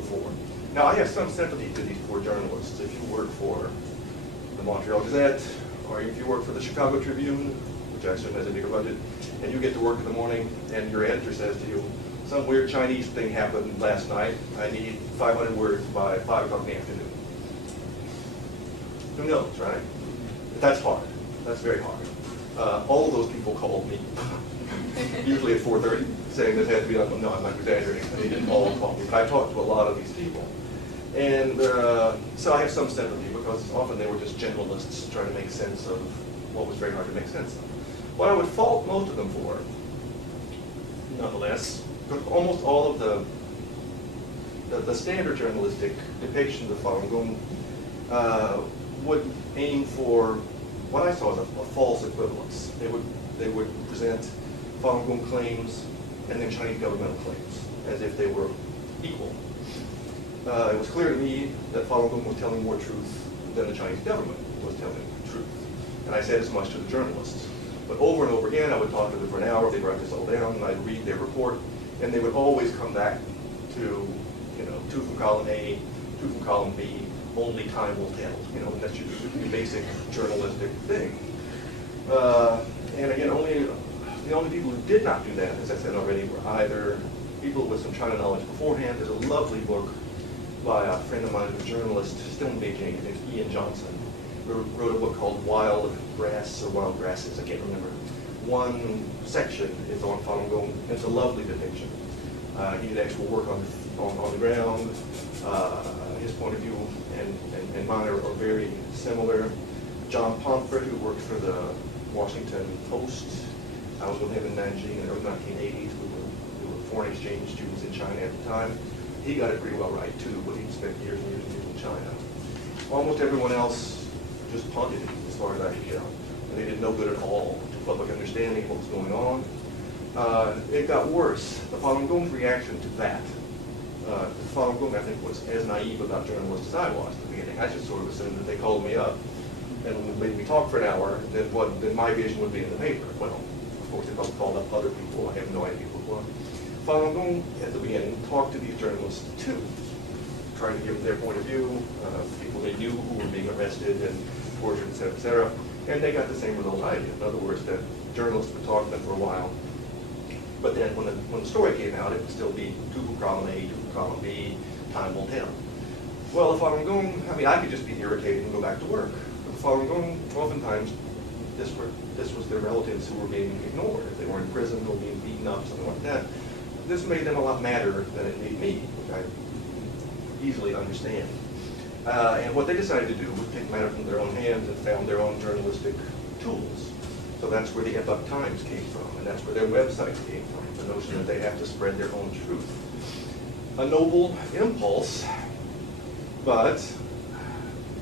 before. Now, I have some sympathy to these poor journalists. If you work for the Montreal Gazette, or if you work for the Chicago Tribune, which I assume has a bigger budget, and you get to work in the morning, and your editor says to you, some weird Chinese thing happened last night. I need 500 words by 5 o'clock in the afternoon. Who knows, right? But that's hard. That's very hard. All of those people called me, usually at 4:30, saying this had to be done. No, I'm not exaggerating. They didn't all call me, but I talked to a lot of these people. And so I have some sympathy, because often they were just generalists trying to make sense of what was very hard to make sense of. What I would fault most of them for, nonetheless, because almost all of the standard journalistic depictions of Falun Gong would aim for what I saw as a false equivalence. They would present Falun Gong claims and then Chinese governmental claims as if they were equal. It was clear to me that Falun Gong was telling more truth than the Chinese government was telling truth. And I said as much to the journalists. But over and over again, I would talk to them for an hour, they'd write this all down, and I'd read their report, and they would always come back to, two from column A, two from column B, only time will tell. And that's your basic journalistic thing. And again, the only people who did not do that, as I said already, were either people with some China knowledge beforehand. There's a lovely book by a friend of mine, who's a journalist, still in Beijing. His name's Ian Johnson. Wrote a book called Wild Grass or Wild Grasses, I can't remember. One section is on Falun Gong. It's a lovely depiction. He did actual work on the ground. His point of view and mine are very similar. John Pomfret, who worked for the Washington Post, I was with him in Nanjing in the early 1980s. We were foreign exchange students in China at the time. He got it pretty well right too, but he spent years and years and years in China. Almost everyone else just punted it, as far as I could tell. And they did no good at all to public understanding of what was going on. It got worse. The Falun Gong's reaction to that. The Falun Gong, I think, was as naive about journalists as I was at the beginning. I just sort of assumed that they called me up and made me talk for an hour, then my vision would be in the paper. Well, of course, they probably called up other people. I have no idea who it was. Falun Gong, at the beginning, talked to these journalists too, trying to give them their point of view, people they knew who were being arrested and tortured, et cetera, et cetera. And they got the same result I did. In other words, that journalists would talk to them for a while, but then when the story came out, it would still be two from column A, two from column B, time will tell. Well, the Falun Gong, I could just be irritated and go back to work. But the Falun Gong, oftentimes, this was their relatives who were being ignored. If they were in prison or being beaten up, something like that. This made them a lot madder than it made me, which I easily understand. And what they decided to do was take matters into their own hands and found their own journalistic tools. So that's where the Epoch Times came from, and that's where their websites came from, the notion that they have to spread their own truth. A noble impulse, but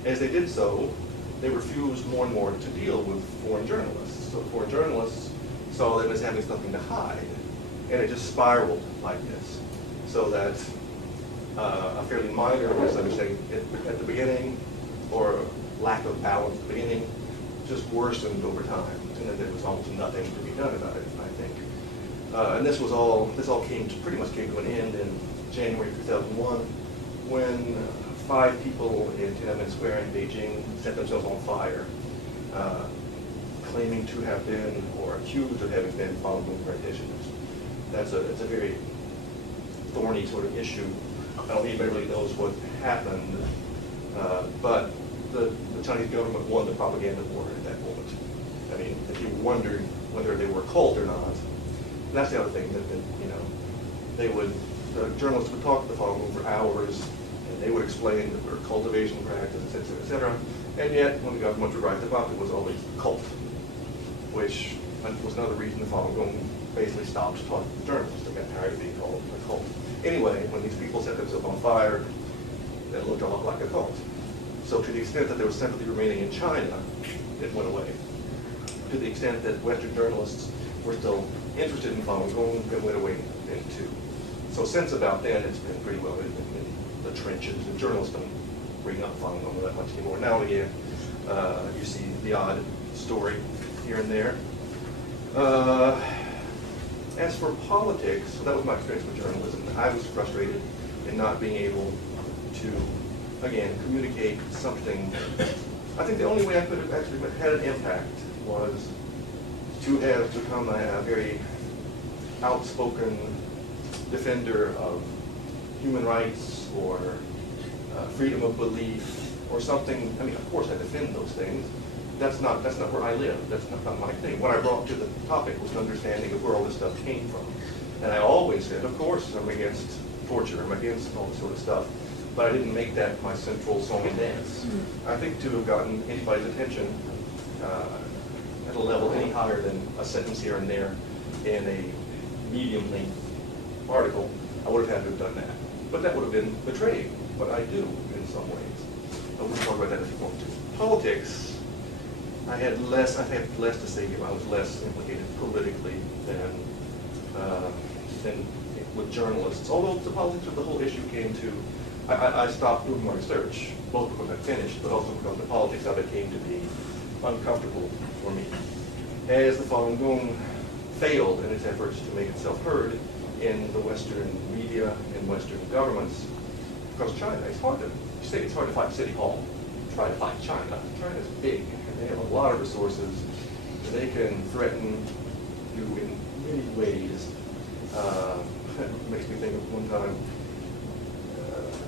as they did so, they refused more and more to deal with foreign journalists. So foreign journalists saw them as having something to hide, and it just spiraled like this, so that a fairly minor misunderstanding at the beginning, or lack of balance at the beginning, just worsened over time, and then there was almost nothing to be done about it, I think. And this all pretty much came to an end in January 2001, when 5 people in Tiananmen Square in Beijing set themselves on fire, claiming to have been, or accused of having been, Falun Gong practitioners. It's a very thorny sort of issue. I don't think anybody really knows what happened, but the Chinese government won the propaganda war at that moment. If you wondered whether they were a cult or not, that's the other thing that the journalists would talk to the Falun Gong for hours, and they would explain that we're cultivation practices, et cetera, et cetera. And yet, when the government would write them up, it was always cult, which was another reason the Falun Gong basically stopped talking to journalists. They got tired of being called a cult. Anyway, when these people set themselves on fire, it looked a lot like a cult. So to the extent that there was sympathy remaining in China, it went away. To the extent that Western journalists were still interested in Falun Gong, it went away then too. So since about then, it's been pretty well in the trenches, and journalists don't bring up Falun Gong that much anymore. Now and again, you see the odd story here and there. As for politics, so that was my experience with journalism. I was frustrated and not being able to, again, communicate something. I think the only way I could have actually had an impact was to have become a very outspoken defender of human rights or freedom of belief or something. I mean, of course I defend those things. That's not where I live. That's not my thing. What I brought to the topic was an understanding of where all this stuff came from. And I always said, of course, I'm against torture, I'm against all this sort of stuff. But I didn't make that my central song and dance. I think to have gotten anybody's attention at a level any higher than a sentence here and there in a medium-length article, I would have had to have done that. But that would have been betraying what I do in some ways. We'll talk about that if you want to. Politics, I had less to say here. I was less implicated politically than with journalists. Although the politics of the whole issue came to, I stopped doing my research, both because I finished, but also because the politics of it came to be uncomfortable for me. As the Falun Gong failed in its efforts to make itself heard in the Western media and Western governments, because China, it's hard to fight City Hall. Try to fight China. China's big, and they have a lot of resources. They can threaten you in many ways. That makes me think of one time,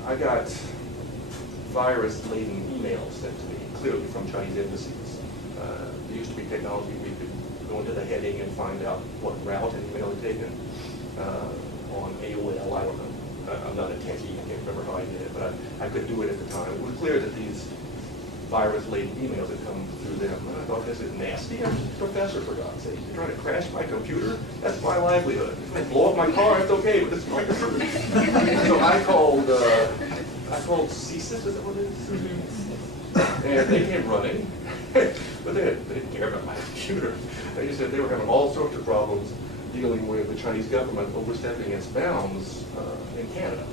I got virus-laden emails sent to me, clearly from Chinese embassies. There used to be technology we could go into the heading and find out what route an email had taken on AOL. I don't know. I'm not a techie. I can't remember how I did it, but I could do it at the time. It was clear that these virus-laden emails had come through them. I thought, this is nasty. I'm just a professor, for God's sake. You're trying to crash my computer? That's my livelihood. If they blow up my car, it's okay, but this is my computer. So I called CSIS, is that what it is? And they came running, but they didn't care about my computer. They just said they were having all sorts of problems dealing with the Chinese government overstepping its bounds in Canada.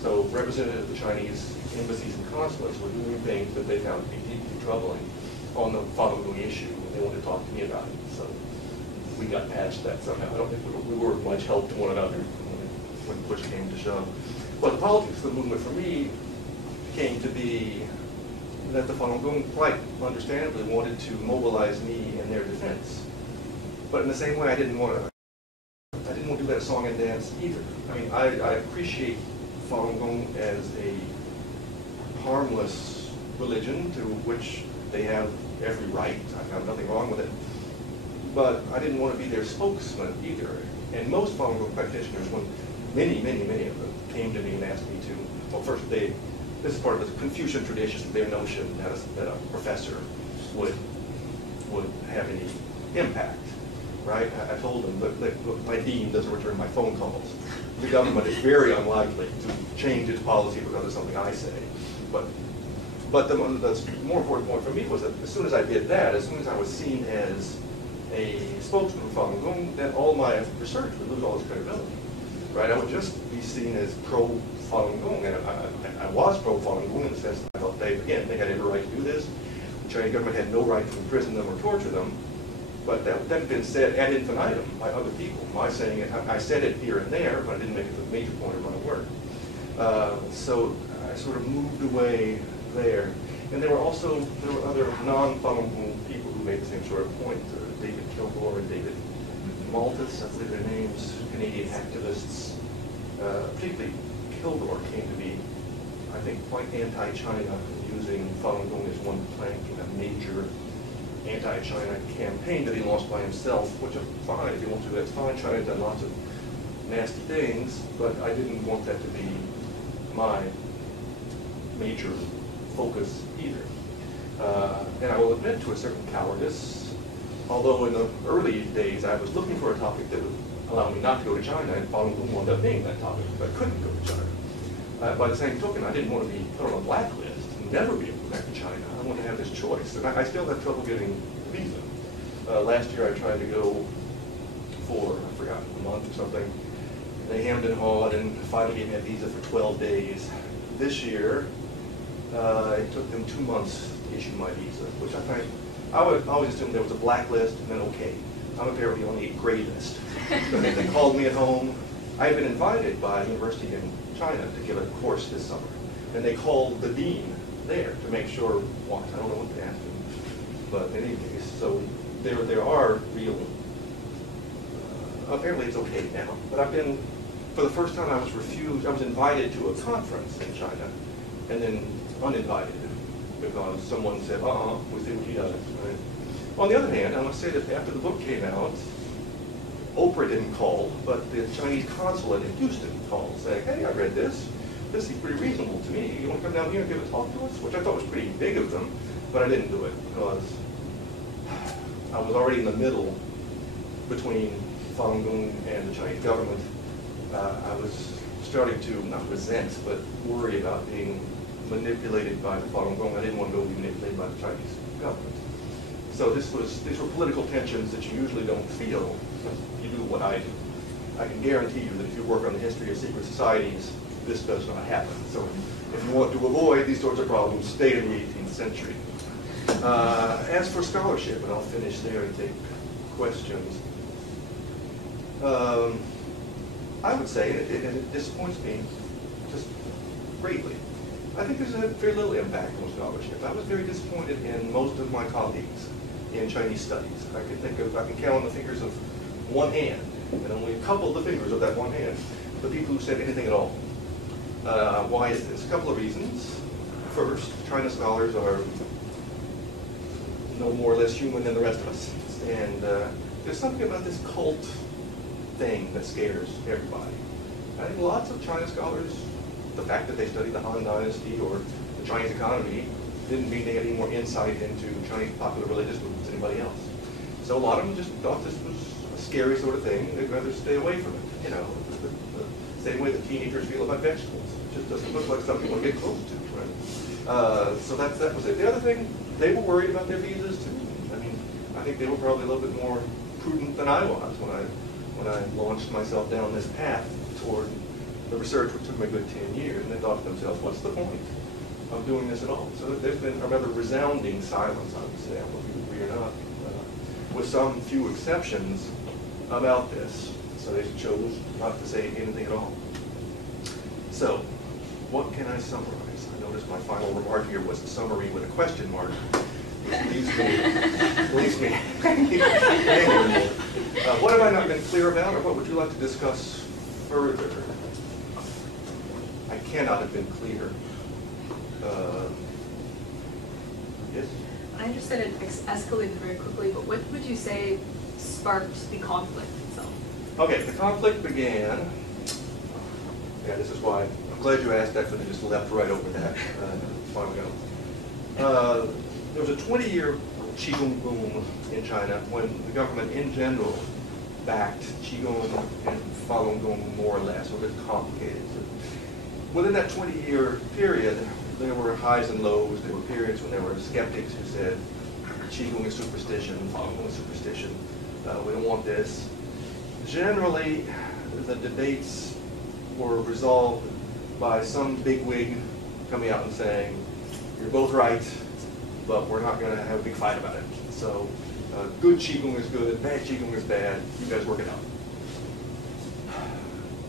So representatives of the Chinese embassies and consulates were doing things that they found to be deeply troubling on the Falun Gong issue, and they wanted to talk to me about it. So we got past that somehow. I don't think we were much help to one another when push came to shove. But the politics of the movement for me came to be that the Falun Gong quite understandably wanted to mobilize me in their defense. But in the same way, I didn't want to do that song and dance either. I mean, I appreciate Falun Gong as a harmless religion to which they have every right. I found nothing wrong with it. But I didn't want to be their spokesman either. And most Falun Gong practitioners, when many of them came to me and asked me to, well, first this is part of the Confucian tradition, their notion that a professor would have any impact. Right? I told them, look, my dean doesn't return my phone calls. The government is very unlikely to change its policy because of something I say. But the more important point for me was that as soon as I did that, as soon as I was seen as a spokesman for Falun Gong, then all my research would lose all its credibility. Right? I would just be seen as pro-Falun Gong, and I was pro-Falun Gong in the sense that I thought they had every right to do this. The Chinese government had no right to imprison them or torture them. But that had been said ad infinitum by other people. My saying it, I said it here and there, but I didn't make it the major point of my work. So I sort of moved away there. And there were other non-Falun Gong people who made the same sort of point. David Kilgore and David Malthus, I believe their names, Canadian activists. Particularly Kilgore came to be, I think, quite anti-China, using Falun Gong as one plank in a major anti-China campaign that he launched by himself, which is fine if he wants to. That's fine. China's done lots of nasty things, but I didn't want that to be my major focus either. And I will admit to a certain cowardice, although in the early days I was looking for a topic that would allow me not to go to China, and Falun Gong wound up being that topic, but I couldn't go to China. By the same token, I didn't want to be put on a blacklist and never be able to go back to China. I want to have this choice, and I still have trouble getting a visa. Last year I tried to go for, I forgot, a month or something. They hemmed and hawed and finally gave me a visa for 12 days. This year, it took them 2 months to issue my visa, which I think, I would always assume there was a blacklist and then okay. I'm apparently on the gray list. So they called me at home. I had been invited by a university in China to give a course this summer. And they called the dean there to make sure what, I don't know what they asked him. But in any case, so there are real, apparently it's okay now. But I've been, for the first time I was refused, I was invited to a conference in China and then uninvited because someone said, we see what he does. Right? On the other hand, I must say that after the book came out, Oprah didn't call, but the Chinese consulate in Houston called saying, hey, I read this. This seems pretty reasonable to me. You want to come down here and give a talk to us? Which I thought was pretty big of them, but I didn't do it because I was already in the middle between Falun Gong and the Chinese government. I was starting to, not resent, but worry about being manipulated by the Falun Gong. I didn't want to go be manipulated by the Chinese government. So these were political tensions that you usually don't feel if you do what I do. I can guarantee you that if you work on the history of secret societies, this does not happen. So if you want to avoid these sorts of problems, stay in the 18th century. As for scholarship, and I'll finish there and take questions, I would say, and it disappoints me just greatly, I think there's had very little impact on scholarship. I was very disappointed in most of my colleagues in Chinese studies. I can count on the fingers of one hand, and only a couple of the fingers of that one hand, the people who said anything at all. Why is this? A couple of reasons. First, China scholars are no more or less human than the rest of us. And there's something about this cult thing that scares everybody. I think lots of China scholars, the fact that they studied the Han Dynasty or the Chinese economy didn't mean they had any more insight into Chinese popular religious movements than anybody else. So a lot of them just thought this was a scary sort of thing. They'd rather stay away from it. You know, the same way that teenagers feel about vegetables. It just doesn't look like something you want to get close to, right? So that was it. The other thing, they were worried about their visas too. I mean, I think they were probably a little bit more prudent than I was when I launched myself down this path toward the research, which took me a good 10 years, and they thought to themselves, what's the point of doing this at all? So there's been a rather resounding silence, I would say, I don't know if you agree or not, with some few exceptions about this. So they chose not to say anything at all. So, what can I summarize? I noticed my final remark here was a summary with a question mark, which leaves me hanging. What have I not been clear about, or what would you like to discuss further? I cannot have been clear. Yes? I understood it escalated very quickly, but what would you say sparked the conflict itself? Okay, the conflict began, yeah, this is why, I'm glad you asked that, because I just leapt right over that a while ago. There was a 20-year Qigong boom in China when the government in general backed Qigong and Falun Gong more or less, a bit complicated. Within that 20-year period, there were highs and lows. There were periods when there were skeptics who said, Qigong is superstition, Falun Gong is superstition, we don't want this. Generally, the debates were resolved by some bigwig coming out and saying, you're both right, but we're not going to have a big fight about it. So good Qigong is good, bad Qigong is bad, you guys work it out.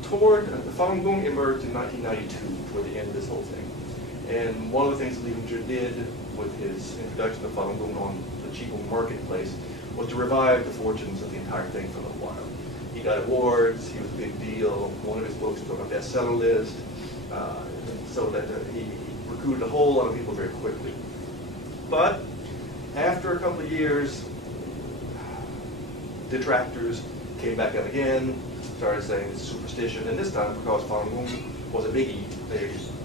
The Falun Gong emerged in 1992, toward the end of this whole thing. And one of the things that Li Hongzhi did with his introduction of Falun Gong on the Qigong marketplace was to revive the fortunes of the entire thing for a little while. He got awards, he was a big deal, one of his books was on a bestseller list, so that he recruited a whole lot of people very quickly. But after a couple of years, detractors came back up again, started saying it's superstition, and this time, because Falun Gong was a biggie,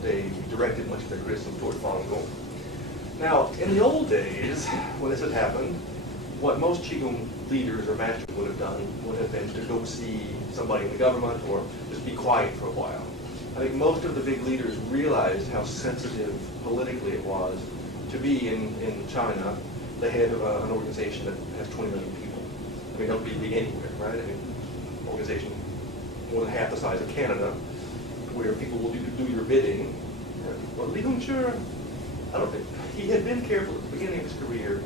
they directed much of their criticism toward Falun Gong. Now, in the old days, when this had happened, what most Qigong leaders or masters would have done would have been to go see somebody in the government or just be quiet for a while. I think most of the big leaders realized how sensitive politically it was to be in China, the head of an organization that has 20 million people. I mean, don't be big anywhere, right? I mean, organization more than half the size of Canada, where people will do your bidding. Well, Li Hongzhi, I don't think, he had been careful at the beginning of his career.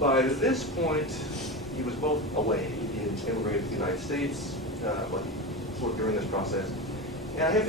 By this point, he was both away. He had immigrated to the United States, but sort of during this process. And I have